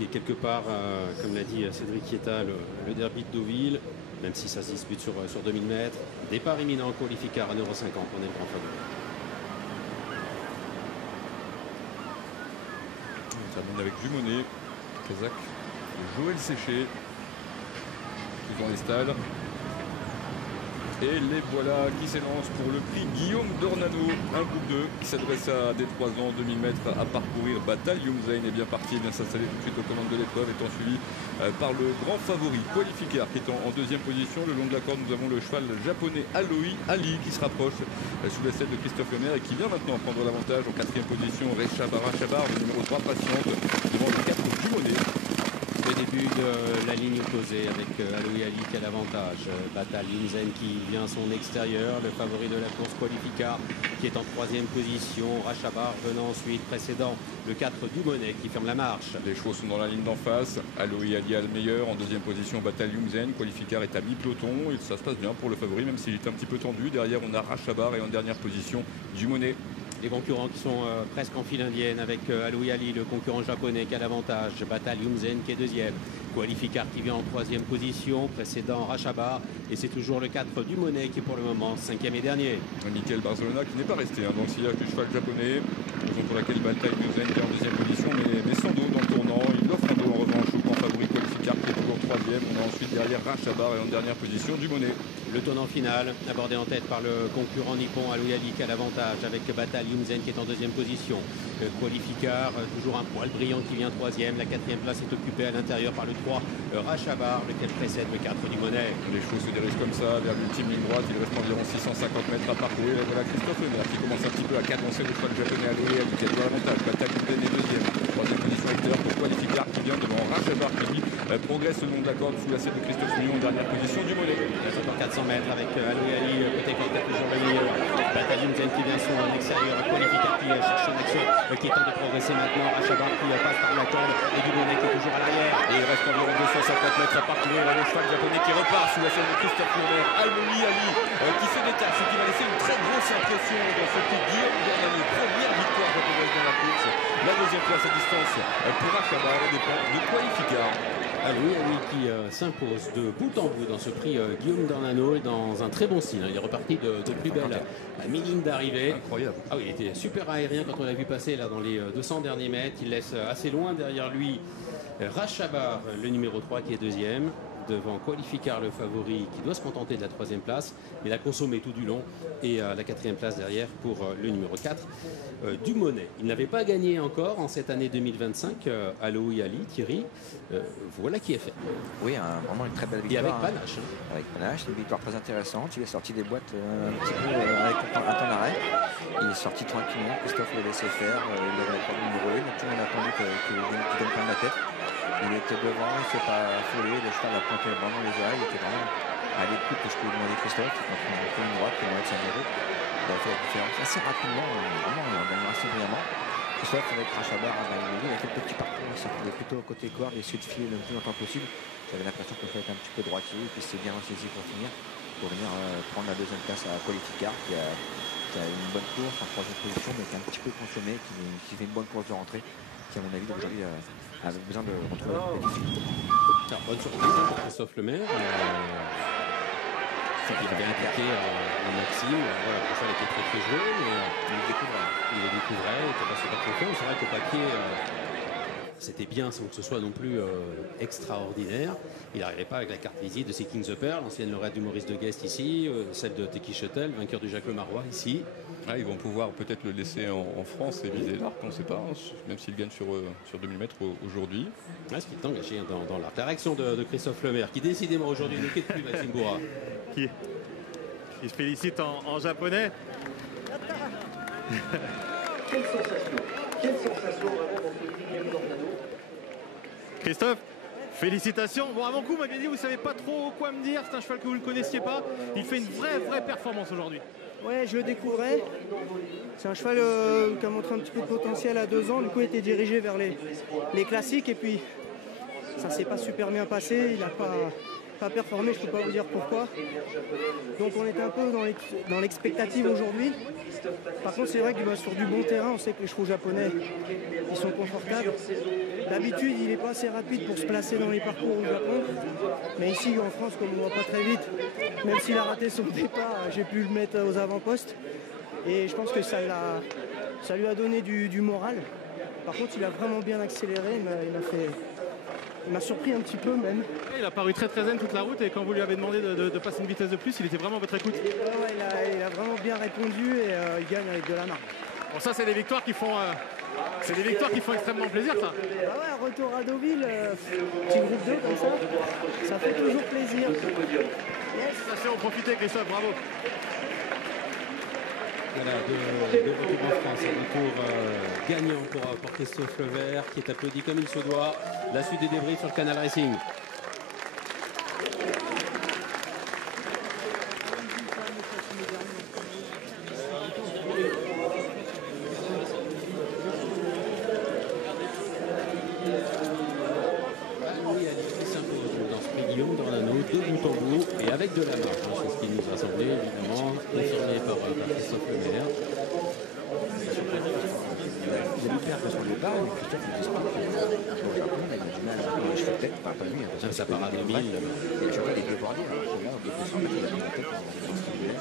qui est quelque part, comme l'a dit Cédric Chieta, le derby de Deauville, même si ça se dispute sur 2000 mètres. Départ imminent, qualificar à 1,50 €, on est le grand favori. On termine avec Dumonet, Kazakh, Joël Séché, dans les stalles. Et les voilà qui s'élancent pour le prix Guillaume Dornano, un groupe 2 qui s'adresse à des 3 ans, 2000 mètres à parcourir. Batal Youmzain est bien parti, bien s'installer tout de suite aux commandes de l'épreuve, étant suivi par le grand favori Qualificar qui est en deuxième position. Le long de la corde, nous avons le cheval japonais Alohi Ali qui se rapproche sous la selle de Christophe Lemaire et qui vient maintenant prendre l'avantage en quatrième position. Rechabar, le numéro 3 patiente devant le 4 Dumonet. Le début de la ligne opposée avec Alohi Ali qui a l'avantage. Batal Youmzain qui vient à son extérieur. Le favori de la course Qualificar qui est en troisième position. Rachabar venant ensuite, précédent le 4 Dumonet qui ferme la marche. Les chevaux sont dans la ligne d'en face. Alohi Ali a le meilleur. En deuxième position, Batal Youmzain. Qualificar est à mi-peloton. Et ça se passe bien pour le favori, même s'il est un petit peu tendu. Derrière, on a Rachabar et en dernière position, Dumonet. Les concurrents qui sont presque en file indienne avec Alohi Ali, le concurrent japonais qui a l'avantage. Batal Youmzain qui est deuxième. Qualificar qui vient en troisième position, précédent Rachabar. Et c'est toujours le 4 Dumonet qui est pour le moment cinquième et dernier. Michael Barzolona qui n'est pas resté dans le sillage du cheval japonais. Raison pour laquelle Batal Youmzain est en deuxième position, mais sans dos dans le tournant. Il offre un dos en revanche au grand favori Qualificar qui est toujours troisième. On a ensuite derrière Rachabar et en dernière position Dumonet. Le tournant final, abordé en tête par le concurrent nippon Alohi Ali qui a l'avantage avec Batal Youmzain qui est en deuxième position. Qualificar, toujours un poil brillant qui vient troisième. La quatrième place est occupée à l'intérieur par le 3 Rachabar, lequel précède le 4 Dumonet. Les chevaux se dirigent comme ça vers l'ultime ligne droite. Il reste environ 650 mètres à parcourir. Et voilà Christophe Lemaire qui commence un petit peu à cadencer le cheval japonais Alohi Ali qui a toujours l'avantage. Batal Youmzain est deuxième. Troisième position Hector pour Qualificar qui vient devant Rachabar qui lui progresse le long de la corde sous la selle de Christophe Mignon. En dernière position Dumonet. Il reste encore 400 mètres avec Alohi Ali côté corde qui a toujours le meilleur. Batal Youmzain qui vient son extérieur. Qualificar qui cherche son action qui tente de progresser maintenant. Rachabar qui passe par la corde et Dumonet qui est toujours à l'arrière. Et il reste environ 250 mètres à parcourir. Le cheval japonais qui repart sous la selle de Christophe Lemaire. Alohi Ali qui se détache et qui va laisser une très grosse impression dans ce prix Guillaume Dornano. Première victoire japonaise dans la course. La deuxième place à distance pour Rachabar au dépend de Qualificar. Alohi Ali qui s'impose de bout en bout dans ce prix Guillaume Dornano et dans un très bon style. Il est reparti de plus belle à mi-ligne d'arrivée. Incroyable. Ah oui, il était super aérien quand on l'a vu passer là dans les 200 derniers mètres. Il laisse assez loin derrière lui Rachabar, le numéro 3 qui est deuxième. Devant Qualificar, le favori qui doit se contenter de la troisième place, mais l'a consommé tout du long. Et la quatrième place derrière pour le numéro 4, Dumonet. Il n'avait pas gagné encore en cette année 2025, Alohi Ali, Thierry. Voilà qui est fait. Oui, vraiment une très belle Et victoire. avec panache. Avec panache, une victoire très intéressante. Il est sorti des boîtes un petit peu avec un temps d'arrêt. Il est sorti tranquillement. Christophe l'a laissé faire. Il avait pas le numéro 1. Tout le monde a attendu qu'il donne quand même la tête. Il était devant, il ne s'est pas affolé. Le cheval a pointé vraiment les oreilles. Il était vraiment à l'écoute de ce que lui demandait Christophe. Donc on a fait une droite pour mettre 5 euros. Il a fait la différence assez rapidement. Vraiment, il a gagné assez brillamment. Christophe avec Rachabar, il a fait le petit parcours. Il s'appelait plutôt côté corde et essayé de filer le plus longtemps possible. J'avais l'impression qu'il fallait être un petit peu droitier. Et puis c'est bien saisi pour finir. Pour venir prendre la deuxième place à Qualificar qui a une bonne course en troisième position, mais qui est un petit peu consommé, qui fait une bonne course de rentrée, qui à mon avis aujourd'hui avait besoin de retrouver les difficultés. Alors, bonne surprise pour Christophe Lemaire. Il avait impliqué en Maxime. Voilà, le cheval était très très joué, mais il le découvrait, il n'était pas super confiant. C'est vrai qu'au papier, c'était bien sans que ce soit non plus extraordinaire. Il n'arrivait pas avec la carte visite de Seeking the Pearl, l'ancienne lauréate du Maurice de Guest ici, celle de Teki Shuttle, vainqueur du Jacques Le Marois ici. Ah, ils vont pouvoir peut-être le laisser en France et viser l'arc, on ne sait pas, hein, même s'il gagne sur 2000 mètres aujourd'hui. Ce qui est engagé dans l'arc. La réaction de Christophe Lemaire, qui décidément aujourd'hui ne quitte plus Maxime Bourra. Qui se félicite en japonais. Quelle sensation vraiment dans ce Guillaume Dornano. Christophe, félicitations. Bon, avant coup, vous m'aviez dit, vous ne savez pas trop quoi me dire. C'est un cheval que vous ne connaissiez pas. Il fait une vraie performance aujourd'hui. Ouais, je le découvrais. C'est un cheval qui a montré un petit peu de potentiel à 2 ans. Du coup, il était dirigé vers les classiques. Et puis, ça s'est pas super bien passé. pas performé, je peux pas vous dire pourquoi. Donc on était un peu dans l'expectative aujourd'hui. Par contre, c'est vrai que sur du bon terrain, on sait que les chevaux japonais, ils sont confortables. D'habitude, il n'est pas assez rapide pour se placer dans les parcours au Japon. Mais ici, en France, comme on ne va pas très vite, même s'il a raté son départ, j'ai pu le mettre aux avant-postes. Et je pense que ça lui a donné du moral. Par contre, il a vraiment bien accéléré. Il m'a surpris un petit peu même. Il a paru très zen toute la route et quand vous lui avez demandé de passer une vitesse de plus, il était vraiment à votre écoute. Ouais, il a vraiment bien répondu et il gagne avec de la marque. Bon, ça, c'est des victoires qui font, extrêmement plaisir, ça. Ah ouais, retour à Deauville, petit groupe 2 comme ça fait toujours plaisir. Yes. Félicitations, profitez Christophe, bravo. Voilà, de retour en France, un retour gagnant pour Christophe Levert qui est applaudi comme il se doit. La suite des débriefs sur le Canal Racing. De bout en bout et avec de la marge, c'est ce qui nous a semblé évidemment, confirmé par Christophe Lemaire. Il a dû perdre son départ, mais Christophe ne disparaît pas. Au Japon, il a du mal à je fais peut-être pas lui. Ça part à 2000. Et tu vois les deux bordiers, là, au bout de 200 mètres, il a mis la tête dans ce qu'il voulait.